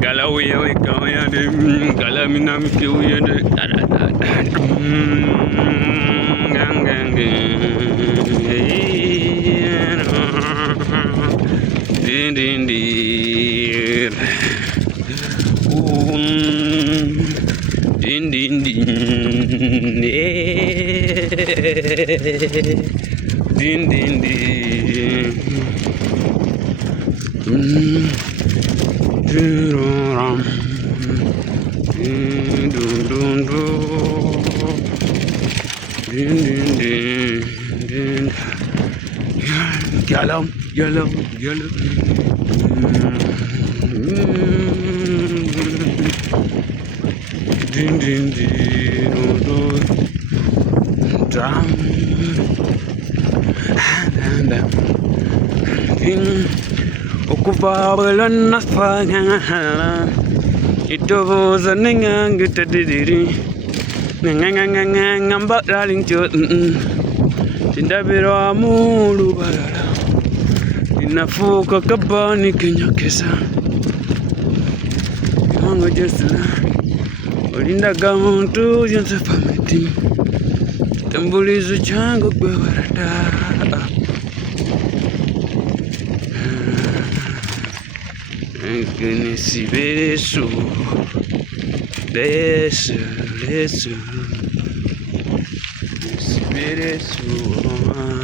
Galawi kaya de galamina mi kiuye de gang gang din din dir din din din din din din Dun dun dun. Din din din din. Yellow. Din din din dun. Drum. Din. Okubabalan na fanga ito sa ningang kita didiri ngamba daling chot tinda biro amulu barara inafuka kabani kenya kesa yango jesla olinda gamuntu yanse famiti tambulizo chango kwa barata que si beso, beso, si beso.